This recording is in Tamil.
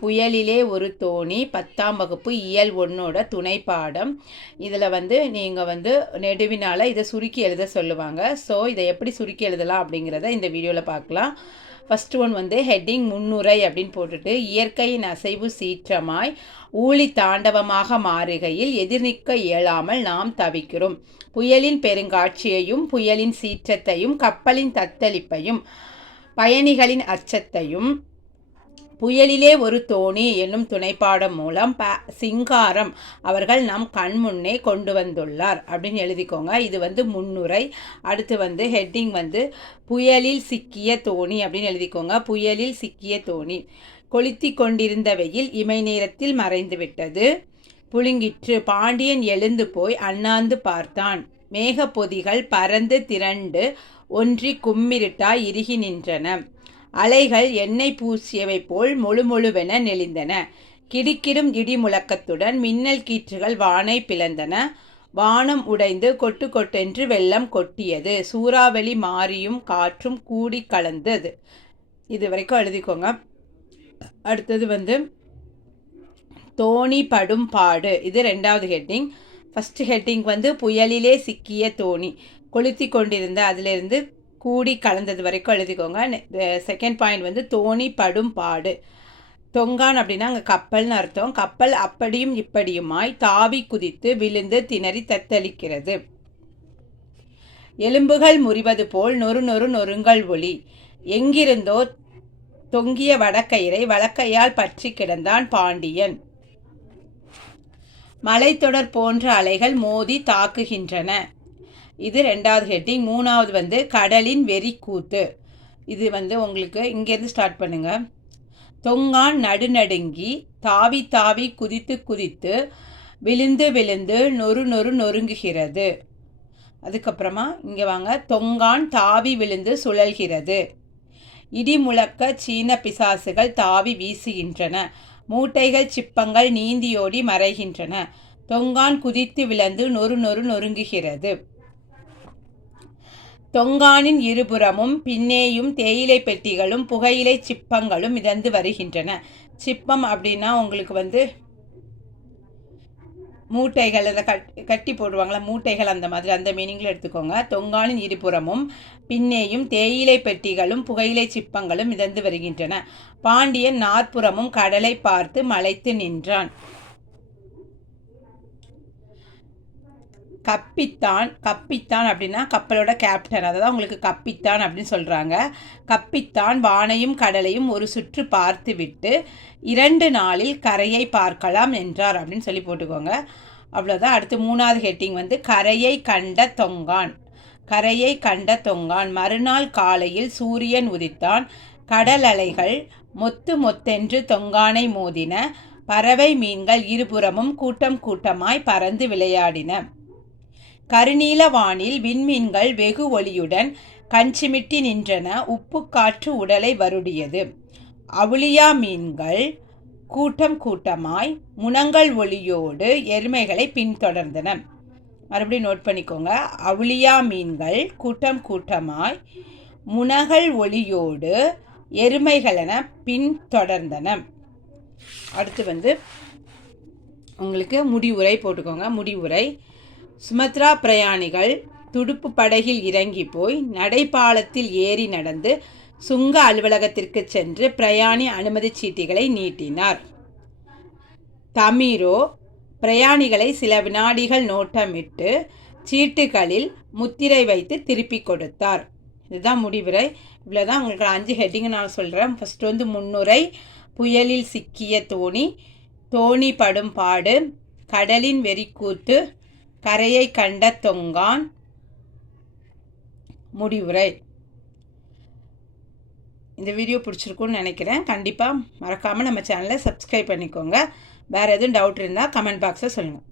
புயலிலே ஒரு தோணி 10ஆம் வகுப்பு இயல் 1ஓட துணைப்பாடம். இதில் நீங்கள் நெடுவினால் இதை சுருக்கி எழுத சொல்லுவாங்க. ஸோ இதை எப்படி சுருக்கி எழுதலாம் அப்படிங்கிறத இந்த வீடியோவில் பார்க்கலாம். ஃபஸ்ட் ஒன் ஹெட்டிங் முன்னுரை அப்படின்னு போட்டுட்டு, இயற்கையின் அசைவு சீற்றமாய் ஊழி தாண்டவமாக மாறுகையில் எதிர்நிற்க இயலாமல் நாம் தவிக்கிறோம். புயலின் பெருங்காட்சியையும் புயலின் சீற்றத்தையும் கப்பலின் தத்தளிப்பையும் பயணிகளின் அச்சத்தையும் புயலிலே ஒரு தோணி என்னும் துணைப்பாடம் மூலம் சிங்காரம் அவர்கள் நம் கண் முன்னே கொண்டு வந்துள்ளார் அப்படின்னு எழுதிக்கோங்க. இது முன்னுரை. அடுத்து ஹெட்டிங் புயலில் சிக்கிய தோணி அப்படின்னு எழுதிக்கோங்க. புயலில் சிக்கிய தோணி. கொளுத்தி கொண்டிருந்த வெயில் இமை நேரத்தில் மறைந்து விட்டது. புழுங்கிற்று. பாண்டியன் எழுந்து போய் அண்ணாந்து பார்த்தான். மேகப்பொதிகள் பறந்து திரண்டு ஒன்றி கும்மிருட்டாய் இறுகி நின்றன. அலைகள் எண்ணெய் பூசியவை போல் மொழுமொழுவென நெளிந்தன. கிடுக்கிடும் இடி முழக்கத்துடன் மின்னல் கீற்றுகள் வானை பிளந்தன. வானம் உடைந்து கொட்டு கொட்டென்று வெள்ளம் கொட்டியது. சூறாவளி மாரியும் காற்றும் கூடி கலந்தது. இது வரைக்கும் எழுதிக்கோங்க. அடுத்தது தோணி படும் பாடு. இது 2வது ஹெட்டிங். ஃபஸ்ட்டு ஹெட்டிங் புயலிலே சிக்கிய தோணி. கொளுத்தி கொண்டிருந்த அதிலிருந்து கூடி கலந்தது வரைக்கும் எழுதிக்கோங்க. செகண்ட் பாயிண்ட் தோணி படும் பாடு. தொங்கான் அப்படின்னா அங்கே கப்பல்னு அர்த்தம். கப்பல் அப்படியும் இப்படியுமாய் தாவி குதித்து விழுந்து திணறி தத்தளிக்கிறது. எலும்புகள் முறிவது போல் நொறு நொறு நொறுங்கள் ஒளி. எங்கிருந்தோ தொங்கிய வடக்கயிறை வலக்கையால் பற்றி கிடந்தான் பாண்டியன். மலைத்தொடர் போன்ற அலைகள் மோதி தாக்குகின்றன. இது 2வது ஹெட்டிங். 3வது கடலின் வெறி கூத்து. இது உங்களுக்கு இங்கேருந்து ஸ்டார்ட் பண்ணுங்க. தொங்கான் நடுநடுங்கி தாவி தாவி குதித்து குதித்து விழுந்து விழுந்து நொறு நொறு நொறுங்குகிறது. அதுக்கப்புறமா இங்கே வாங்க. தொங்கான் தாவி விழுந்து சுழல்கிறது. இடி முழக்க சீன பிசாசுகள் தாவி வீசுகின்றன. மூட்டைகள் சிப்பங்கள் நீந்தியோடி மறைகின்றன. தொங்கான் குதித்து விழுந்து நொறு நொறு நொறுங்குகிறது. தொங்கானின் இருபுறமும் பின்னேயும் தேயிலை பெட்டிகளும் புகையிலை சிப்பங்களும் மிதந்து வருகின்றன. சிப்பம் அப்படின்னா உங்களுக்கு மூட்டைகள், அதை கட்டி போடுவாங்களா மூட்டைகள், அந்த மாதிரி அந்த மீனிங்கில் எடுத்துக்கோங்க. தொங்கானின் இருபுறமும் பின்னேயும் தேயிலை பெட்டிகளும் புகையிலை சிப்பங்களும் மிதந்து வருகின்றன. பாண்டியன் நாற்புறமும் கடலை பார்த்து மலைத்து நின்றான். கப்பித்தான். கப்பித்தான் அப்படின்னா கப்பலோட கேப்டன், அதை தான் உங்களுக்கு கப்பித்தான் அப்படின்னு சொல்கிறாங்க. கப்பித்தான் வானையும் கடலையும் ஒரு சுற்று பார்த்து விட்டு 2 நாளில் கரையை பார்க்கலாம் என்றார் அப்படின்னு சொல்லி போட்டுக்கோங்க. அவ்வளோதான். அடுத்து 3வது ஹெட்டிங் கரையை கண்ட தொங்கான். கரையை கண்ட தொங்கான். மறுநாள் காலையில் சூரியன் உதித்தான். கடல் அலைகள் மொத்து மொத்தென்று தொங்கானை மோதின. பறவை மீன்கள் இருபுறமும் கூட்டம் கூட்டமாய் பறந்து விளையாடின. கருநீல வானில் விண்மீன்கள் வெகு ஒளியுடன் கஞ்சிமிட்டி நின்றன. உப்பு காற்று உடலை வருடியது. அவுளியா மீன்கள் கூட்டம் கூட்டமாய் முனங்கள் ஒளியோடு எருமைகளை பின்தொடர்ந்தன. மறுபடியும் நோட் பண்ணிக்கோங்க. அவுளியா மீன்கள் கூட்டம் கூட்டமாய் முனங்கள் ஒளியோடு எருமைகளென பின்தொடர்ந்தன. அடுத்து உங்களுக்கு முடிவுரை போட்டுக்கோங்க. முடிவுரை. சுமத்ரா பிரயாணிகள் துடுப்பு படகில் இறங்கி போய் நடைபாலத்தில் ஏறி நடந்து சுங்க அலுவலகத்திற்கு சென்று பிரயாணி அனுமதி சீட்டுகளை நீட்டினார். தமிரோ பிரயாணிகளை சில வினாடிகள் நோட்டமிட்டு சீட்டுகளில் முத்திரை வைத்து திருப்பி கொடுத்தார். இதுதான் முடிவுரை. இவ்வளோதான். உங்களுக்கு 5 ஹெட்டிங் நான் சொல்கிறேன். ஃபஸ்ட்டு முன்னுரை, புயலில் சிக்கிய தோணி, தோணி படும் பாடு, கடலின் வெறிக்கூத்து, கரையை கண்ட தொங்கான், முடிவுரை. இந்த வீடியோ பிடிச்சிருக்குன்னு நினைக்கிறேன். கண்டிப்பாக மறக்காமல் நம்ம சேனலை சப்ஸ்கிரைப் பண்ணிக்கோங்க. வேறு எதுவும் டவுட் இருந்தால் கமெண்ட் பாக்ஸில் சொல்லுங்கள்.